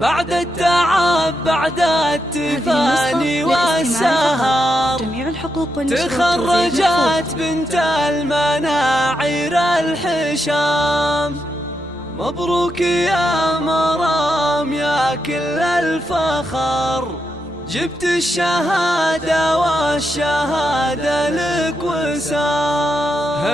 بعد التعب بعد التفاني والسهر تخرجت بنت المناعير الحشام. مبروك يا مرام يا كل الفخر، جبت الشهادة والشهادة لك وسام.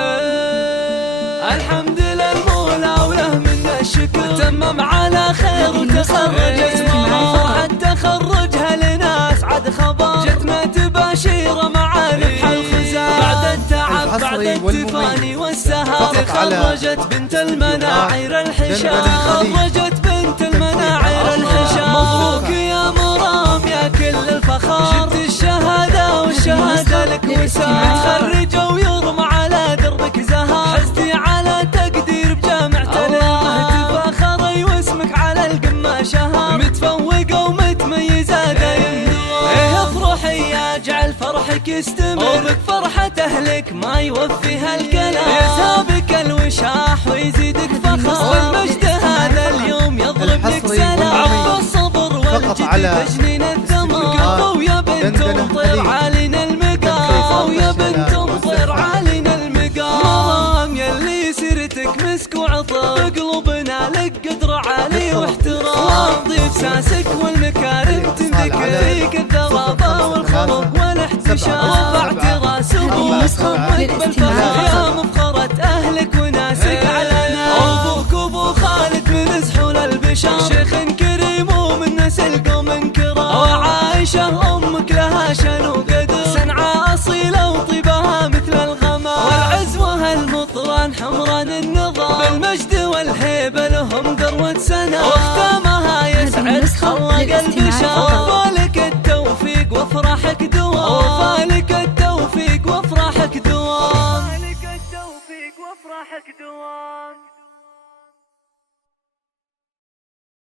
الحمد للمولى وله منا الشكر، تمم على خير وتخرجت مرام. تخرجها لنا اسعد خبر، جتنا تباشير مع ربح الخزام. بعد التعب بعد التفاني والسهر تخرجت بنت المناعير الحشام. تخرجت بنت المناعير الحشام. مبروك يا مرام يا كل الفخر، جبت الشهادة والشهادة لك وسام. تخرج ويرمى على دربك زهر، حزتي على تقدير بجامعة الأمة. تفاخري واسمك على القمة شهر، متفوقة ومتميزة دايم نور. افرحي يا جعل فرحك يستمر، وبك فرحة أهلك ما يوفيها الكلام. يسابك الوشاح ويزيدك فخر، والمجد هذا اليوم يضرب لك سلام. عب الصبر والجد تجنين الثمر، قفوا يا بنت امطر علينا المقام. ويا بنت امطر علينا المقام. مرام يلي سيرتك مسك وعطر، قلوبنا لك قدر عالي واحترام. ضيف ساسك والمكارم تنذكر، فيك الثرابة والخلق والاحتشام. رفعت راس ابوك خمك بالفخر، يا مفخرة اهلك وناسك علنا. ابوك ابو خالد من سحول البشر، شيخ كريم ومن نسل قوم كرام. وعائشة امك لها شان وقدر، سنعة اصيلة وطيبها مثل الغمام. والعزوة المطران حمران النظام، بالمجد والهيبة لهم ذروة سنة. واختامها يسعد خلق البشر، وفالك التوفيق وافراحك دوام. وفالك التوفيق وافراحك دوام.